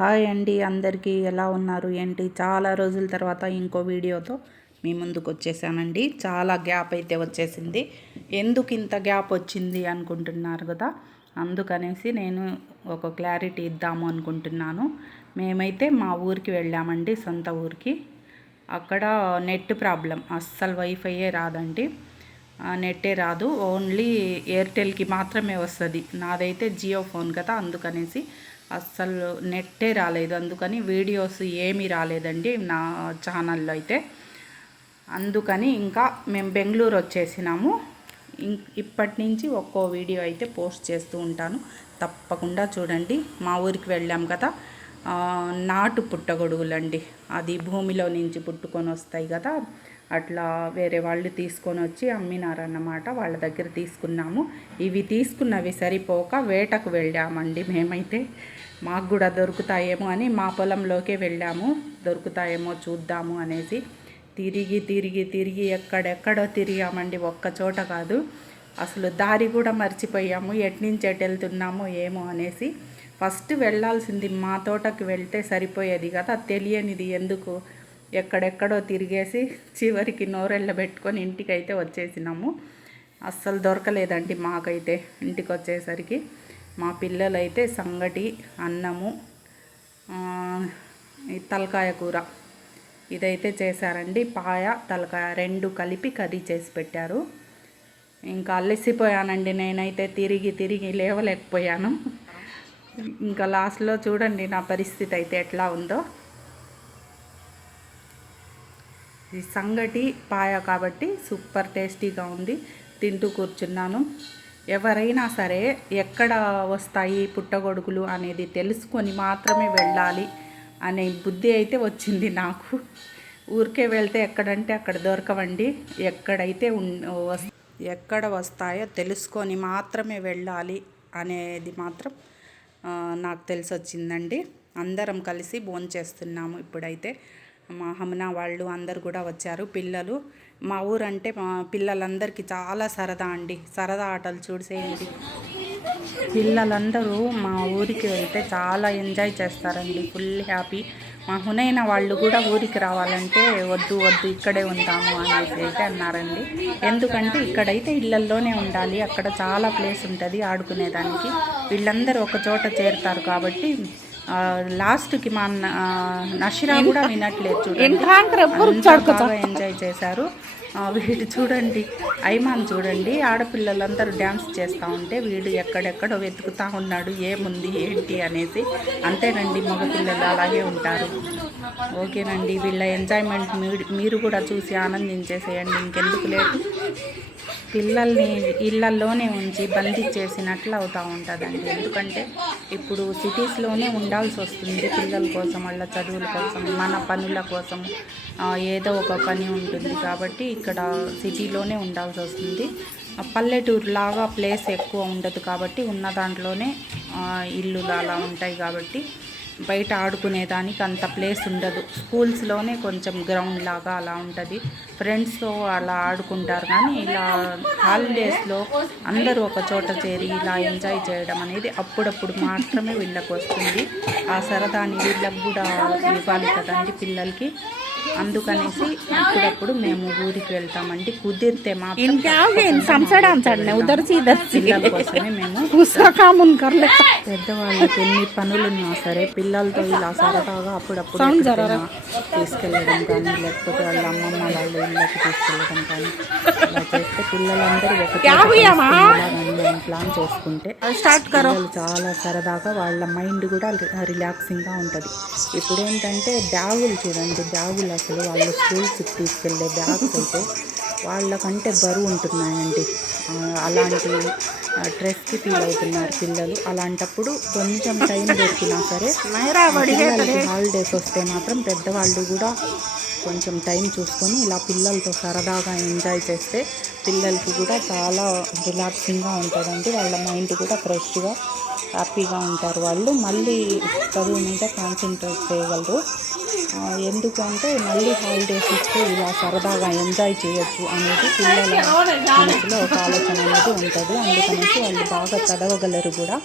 Hi అండి అందరికీ ఎలా ఉన్నారు ఏంటి? చాలా రోజుల తర్వాత ఇంకో వీడియోతో మీ ముందుకు వచ్చేసానండి. చాలా గ్యాప్ అయితే వచ్చేసింది. ఎందుకు ఇంత గ్యాప్ వచ్చింది అనుకుంటున్నారు కదా? అందుకనేసి నేను ఒక క్లారిటీ ఇద్దాము అనుకుంటున్నాను. మేమైతే మా ఊరికి వెళ్ళామండి సొంత ఊరికి. అక్కడ నెట్ ప్రాబ్లం. అస్సలు వైఫైయే రాదండి. ఆ, నెట్టే రాదు. ఓన్లీ ఎయిర్టెల్కి మాత్రమే వస్తుంది. నాదైతే జియో ఫోన్ కదా అందుకనేసి అస్సలు నెట్టే రాలేదు. అందుకని వీడియోస్ ఏమీ రాలేదండి నా ఛానల్లో అయితే. అందుకని ఇంకా మేము బెంగళూరు వచ్చేసినాము. ఇం- ఇప్పటి నుంచి ఒక్కో వీడియో అయితే పోస్ట్ చేస్తూ ఉంటాను. తప్పకుండా చూడండి. మా ఊరికి వెళ్ళాం కదా. నాటు పుట్టగొడుగులండి. అది భూమిలో నుంచి పుట్టుకొని వస్తాయి కదా. అట్లా వేరే వాళ్ళు తీసుకొని వచ్చి అమ్మినారన్నమాట. వాళ్ళ దగ్గర తీసుకున్నాము. ఇవి తీసుకున్నవి సరిపోక వేటకు వెళ్ళామండి మేమైతే. మాకు కూడా దొరుకుతాయేమో అని మా పొలంలోకే వెళ్ళాము. దొరుకుతాయేమో చూద్దాము అనేసి. తిరిగి తిరిగి తిరిగి ఎక్కడెక్కడో తిరిగామండి. ఒక్క చోట కాదు. అసలు దారి కూడా మర్చిపోయాము. ఎట్నుంచి ఎటు వెళ్తున్నామో ఏమో అనేసి. ఫస్ట్ వెళ్ళాల్సింది మా తోటకి వెళ్తే సరిపోయేది కదా తెలియనిది ఎందుకు? ఎక్కడెక్కడో తిరిగేసి చివరికి నోరెళ్ళ పెట్టుకొని ఇంటికైతే వచ్చేసినాము. అస్సలు దొరకలేదండి మాకైతే ఇంటికి వచ్చేసరికి మా పిల్లలైతే సంగటి అన్నము తలకాయ కూర. ఇదైతే చేశారండి. పాయ తలకాయ రెండు కలిపి కర్రీ చేసి పెట్టారు. ఇంకా అలసిపోయానండి నేనైతే తిరిగి తిరిగి లేవలేకపోయాను. ఇంకా లాస్ట్లో చూడండి నా పరిస్థితి అయితే ఎట్లా ఉందో. ఇది సంగటి పాయ కాబట్టి సూపర్ టేస్టీగా ఉంది. తింటూ కూర్చున్నాను. ఎవరైనా సరే ఎక్కడ వస్తాయి పుట్టగొడుగులు అనేది తెలుసుకొని మాత్రమే వెళ్ళాలి అనే బుద్ధి అయితే వచ్చింది నాకు. ఊరికే వెళ్తే ఎక్కడంటే అక్కడ దొరకవండి. ఎక్కడైతే ఎక్కడ వస్తాయో తెలుసుకొని మాత్రమే వెళ్ళాలి అనేది మాత్రం నాకు తెలిసి వచ్చిందండి అందరం కలిసి భోంచేస్తున్నాము ఇప్పుడైతే. మా హమునా వాళ్ళు అందరు కూడా వచ్చారు పిల్లలు. మా ఊరంటే మా పిల్లలందరికీ చాలా సరదా అండి. సరదా ఆటలు చూసేయండి పిల్లలందరూ మా ఊరికి వెళ్తే చాలా ఎంజాయ్ చేస్తారండి. Full happy. మా హునైన వాళ్ళు కూడా ఊరికి రావాలంటే వద్దు వద్దు ఇక్కడే ఉంటాము అనేసి అయితే అన్నారండి. ఎందుకంటే ఇక్కడైతే ఇళ్ళల్లోనే ఉండాలి. అక్కడ చాలా ప్లేస్ ఉంటుంది ఆడుకునేదానికి. వీళ్ళందరూ ఒక చోట చేరుతారు కాబట్టి లాస్ట్కి మా నషిరా కూడా వినట్లేదు చూడండి. ఎంజాయ్ చేశారు. వీడు చూడండి ఐమాన్ చూడండి. ఆడపిల్లలందరూ డ్యాన్స్ చేస్తూ ఉంటే వీడు ఎక్కడెక్కడో వెతుకుతా ఉన్నాడు ఏముంది ఏంటి అనేసి. అంతేనండి మగపిల్లలు అలాగే ఉంటారు. ఓకేనండి వీళ్ళ ఎంజాయ్మెంట్ మీరు కూడా చూసి ఆనందించేసేయండి ఇంకెందుకు లేదు పిల్లల్ని ఇళ్ళల్లోనే ఉంచి బంధించేసినట్లు అవుతూ ఉంటుందండి. ఎందుకంటే ఇప్పుడు సిటీస్లోనే ఉండాల్సి వస్తుంది పిల్లల కోసం వాళ్ళ చదువుల కోసం మన పనుల కోసం ఏదో ఒక పని ఉంటుంది కాబట్టి ఇక్కడ సిటీలోనే ఉండాల్సి వస్తుంది. పల్లెటూరు లాగా ప్లేస్ ఎక్కువ ఉండదు కాబట్టి ఉన్న దాంట్లోనే ఆ, ఇల్లులు అలా ఉంటాయి కాబట్టి బయట ఆడుకునేదానికి అంత ప్లేస్ ఉండదు. స్కూల్స్లోనే కొంచెం గ్రౌండ్ లాగా అలా ఉంటుంది. ఫ్రెండ్స్తో అలా ఆడుకుంటారు కానీ ఇలా హాలిడేస్లో అందరూ ఒక చోట చేరి ఇలా ఎంజాయ్ చేయడం అనేది అప్పుడప్పుడు మాత్రమే వీళ్ళకి వస్తుంది ఆ సరదాని వీళ్ళకి కూడా ఇవ్వాలి కదండి పిల్లలకి. అందుకనేసి అప్పుడప్పుడు మేము ఊరికి వెళ్తామండి. కుదిరితే మాత్రం సంసడాంచండి ఉదర్చి మేము పెద్దవాళ్ళకి ఎన్ని పనులున్నా సరే పిల్లలతో ఇలా సరదాగా అప్పుడప్పుడు తీసుకెళ్ళడం కానీ లేకపోతే వాళ్ళ అమ్మమ్మ వాళ్ళు ఇళ్ళకి తీసుకెళ్ళడం కానీ చేస్తే పిల్లలందరూ ప్లాన్ చేసుకుంటే స్టార్ట్ పిల్లలు చాలా సరదాగా వాళ్ళ మైండ్ కూడా రిలాక్సింగ్గా ఉంటుంది. ఇప్పుడు ఏంటంటే బ్యాగులు చూడండి బ్యాగులు అసలు వాళ్ళు స్కూల్స్కి తీసుకెళ్ళే బ్యాగ్స్ అయితే వాళ్ళకంటే బరువు ఉంటున్నాయండి. అలాంటి స్ట్రెస్కి ఫీల్ అవుతున్నారు పిల్లలు. అలాంటప్పుడు కొంచెం టైం దొరికినా సరే పిల్లలకి హాలిడేస్ వస్తే మాత్రం పెద్దవాళ్ళు కూడా కొంచెం టైం చూసుకొని ఇలా పిల్లలతో సరదాగా ఎంజాయ్ చేస్తే పిల్లలకి కూడా చాలా రిలాక్సింగ్గా ఉంటుందండి. వాళ్ళ మైండ్ కూడా ఫ్రెష్గా హ్యాపీగా ఉంటారు వాళ్ళు. మళ్ళీ చదువు మీద కాన్సన్ట్రేట్ చేయగలరు. ఎందుకంటే మళ్ళీ హాలిడేస్ ఇస్తే ఇలా సరదాగా ఎంజాయ్ చేయొచ్చు అనేది పిల్లల మనసులో ఒక ఆలోచన అనేది ఉంటుంది. అందుకనేసి వాళ్ళు బాగా చదవగలరు కూడా.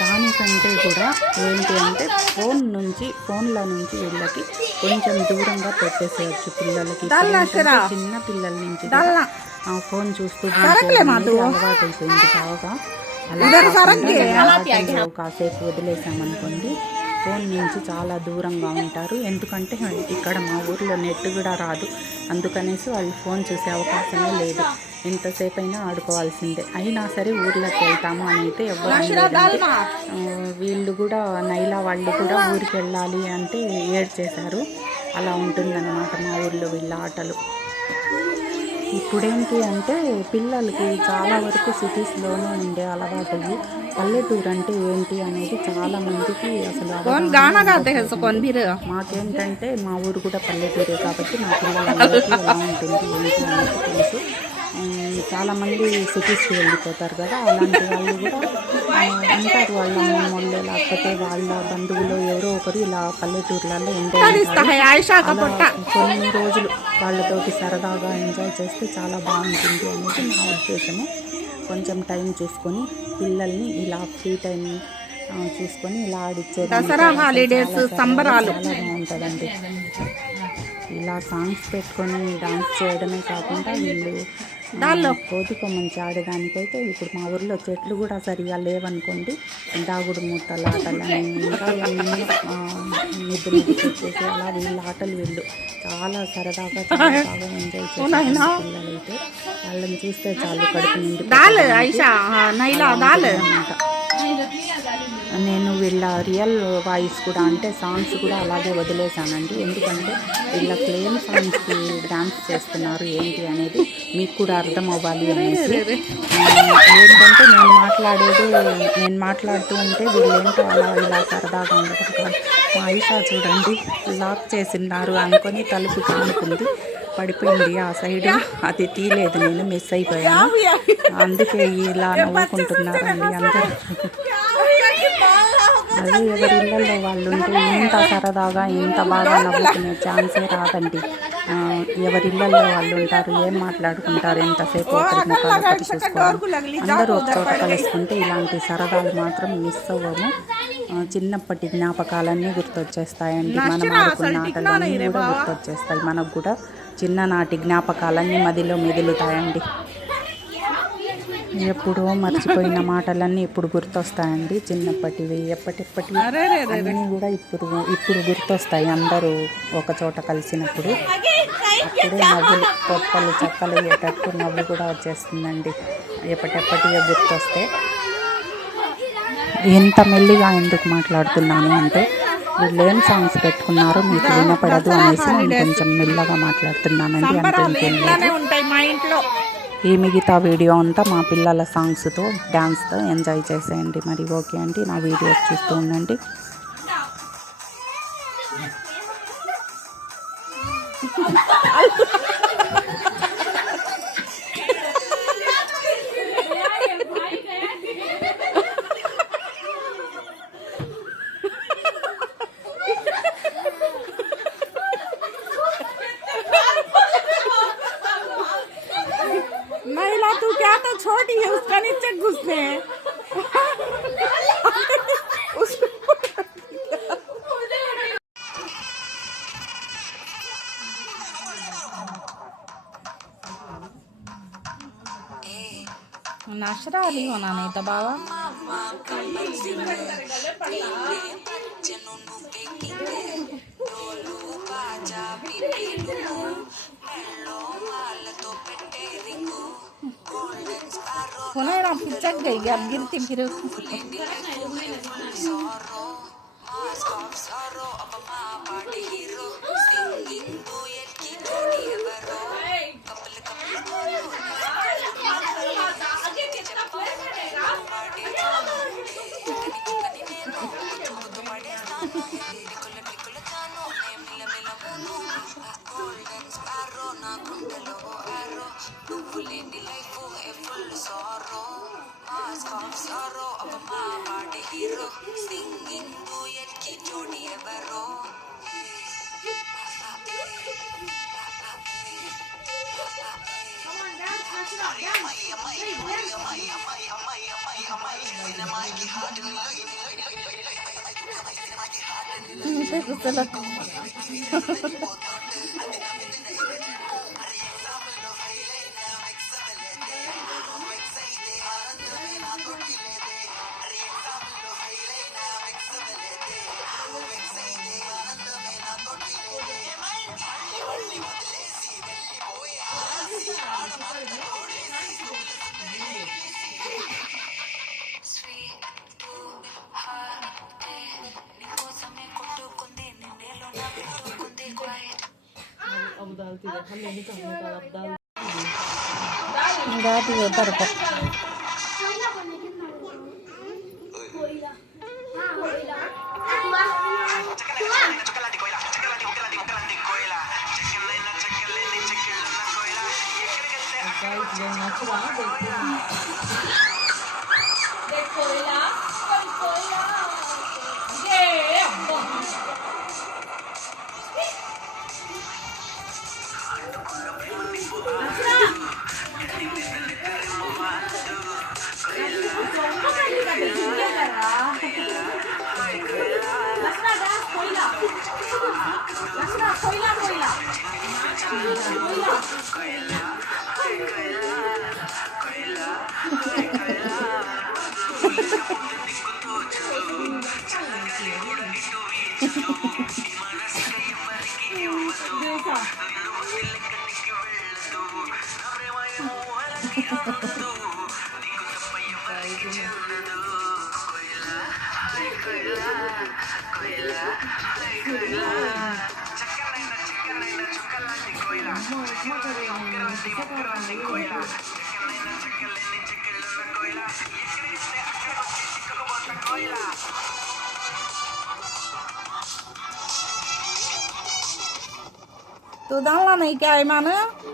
దానికంటే కూడా ఏంటి అంటే ఫోన్ నుంచి ఫోన్ల నుంచి వీళ్ళకి కొంచెం దూరంగా పెట్టేసేయచ్చు పిల్లలకి. చిన్న పిల్లల నుంచి ఆ ఫోన్ చూస్తూ అలవాటు అయిపోయింది బాగా. అలా కాసేపు వదిలేసామనుకోండి ఫోన్ నుంచి చాలా దూరంగా ఉంటారు. ఎందుకంటే ఇక్కడ మా ఊర్లో నెట్ కూడా రాదు. అందుకనేసి వాళ్ళు ఫోన్ చూసే అవకాశమే లేదు. ఎంతసేపు అయినా ఆడుకోవాల్సిందే. అయినా సరే ఊర్లోకి వెళ్తాము అని అయితే ఎవరు వీళ్ళు కూడా నైలా వాళ్ళు కూడా ఊరికి వెళ్ళాలి అంటే ఏడ్ చేశారు అలా ఉంటుందన్నమాట మా ఊర్లో వీళ్ళ ఆటలు. ఇప్పుడేంటి అంటే పిల్లలకి చాలా వరకు సిటీస్లోనే ఉండే అలవాటు పల్లెటూరు అంటే ఏంటి అనేది చాలా మందికి అసలు మాకేంటంటే మా ఊరు కూడా పల్లెటూరే కాబట్టి మా పిల్లలకి తెలుసు. చాలామంది సిటీస్కి వెళ్ళిపోతారు కదా అలాంటి వాళ్ళు కూడా ఉంటారు వాళ్ళ అమ్మమ్మళ్ళు లేకపోతే వాళ్ళ బంధువులు ఎవరో ఒకరు ఇలా పల్లెటూర్లలో ఉంటారు కొన్ని రోజులు వాళ్ళతో సరదాగా ఎంజాయ్ చేస్తే చాలా బాగుంటుంది అనేది నా ఉద్దేశము కొంచెం టైం చూసుకొని పిల్లల్ని ఇలా ఫ్రీ టైం చూసుకొని ఇలా ఆడిచ్చే దసరా హాలిడేస్ సంబరాలు. ఉంటుందండి ఇలా సాంగ్స్ పెట్టుకొని డాన్స్ చేయడమే కాకుండా వీళ్ళు దానిలో. కోతి ఆడడానికైతే ఇప్పుడు మా ఊర్లో చెట్లు కూడా సరిగా లేవనుకోండి దాగుడు మూతల ఆటలని ఇంకా మిద్దు అలా వీళ్ళ ఆటలు వీళ్ళు చాలా సరదాగా చాలా బాగా ఎంజాయ్ చేస్తారు పిల్లలైతే. వాళ్ళని చూస్తే చాలు కడుపు నిండి నేను వీళ్ళ రియల్ వాయిస్ కూడా అంటే సాంగ్స్ కూడా అలాగే వదిలేశానండి. ఎందుకంటే వీళ్ళ క్లేమ్ సాంగ్స్కి డాన్స్ చేస్తున్నారు ఏంటి అనేది మీకు కూడా అర్థం అవ్వాలి అనేసి. ఏంటంటే నేను మాట్లాడేది నేను మాట్లాడుతూ ఉంటే వీళ్ళేంటో అలా ఇలా సరదాగా ఉండటం కాదు. మా చూడండి లాక్ చేసిన్నారు అనుకొని తలుపు కానుకుంది పడిపోయింది ఆ సైడ్ అది తీయలేదు నేను మిస్ అయిపోయాను. అందుకే ఇలా నవ్వుకుంటున్నారండి అందరూ. అదే ఎవరి ఇళ్ళల్లో వాళ్ళు ఉంటే ఇంత సరదాగా ఇంత బాగా నవ్వుకునే ఛాన్సే రాదండి. ఎవరి ఇళ్ళల్లో వాళ్ళు ఉంటారు ఏం మాట్లాడుకుంటారు ఎంతసేపు ఒకరి ముఖాలు చూసుకోవాలి అందరూ ఒక చోట కలుసుకుంటే ఇలాంటి సరదాలు మాత్రం మిస్ అవ్వము చిన్నప్పటి జ్ఞాపకాలన్నీ గుర్తొచ్చేస్తాయండి. మనం ఆడుకున్న ఆటలన్నీ కూడా గుర్తొచ్చేస్తాయి. మనకు కూడా చిన్ననాటి జ్ఞాపకాలన్నీ మదిలో మెదులుతాయండి. ఎప్పుడో మర్చిపోయిన మాటలన్నీ ఇప్పుడు గుర్తొస్తాయండి చిన్నప్పటివి. ఎప్పటిప్పటి అన్నీ కూడా ఇప్పుడు ఇప్పుడు గుర్తొస్తాయి అందరూ ఒక చోట కలిసినప్పుడు. అప్పుడే నవ్వులు కొత్తలు చక్కలు అయ్యేటట్టు నవ్వు కూడా వచ్చేస్తుందండి. ఎప్పటెప్పటిగా గుర్తొస్తే. ఎంత మెల్లిగా ఎందుకు మాట్లాడుతున్నాను అంటే వీళ్ళు ఏం సాంగ్స్ పెట్టుకున్నారో మీకు వినపడదు అనేసి నేను కొంచెం మెల్లగా మాట్లాడుతున్నానండి. అంతే ఇంకేం లేదు ఈ మిగతా వీడియో అంతా మా పిల్లల సాంగ్స్తో డ్యాన్స్తో ఎంజాయ్ చేసేయండి. మరి ఓకే అండి నా వీడియోస్ చూస్తూ ఉండండి. नशरा अली होना नहीं था बाबा होना ना पिचक गई अब गिरती फिर అమ్మాయి అమ్మాయి అమ్మాయి అమ్మాయి అమ్మాయి అమ్మాయి అమ్మాయి 你们是真的 Iya. Guys, jangan aku banget deh. Dekoila. Dekoila. 나시다 보일라 보일라 보일라 కోయిల కోయిల చక్కనైన చక్కనైన చుక్కలాంటి కోయిల చక్కెరలాంటి ఒక్కరంటి ఒక్కరంటి కోయిల చక్కనైన చక్కలేని చిక్కలున్న కోయిల ఎక్కడిస్తే అక్కడికి చిక్కుకుపోత కోయిల Từ đó là này kề mà nữa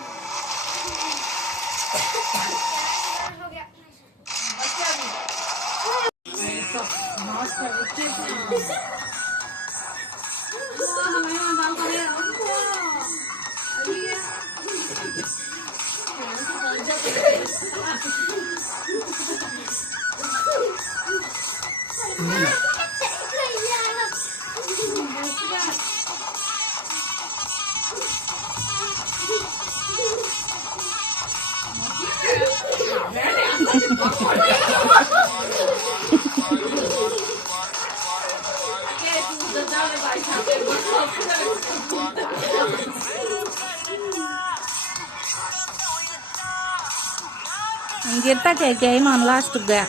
गिरता क्या क्या ईमान लास्ट गया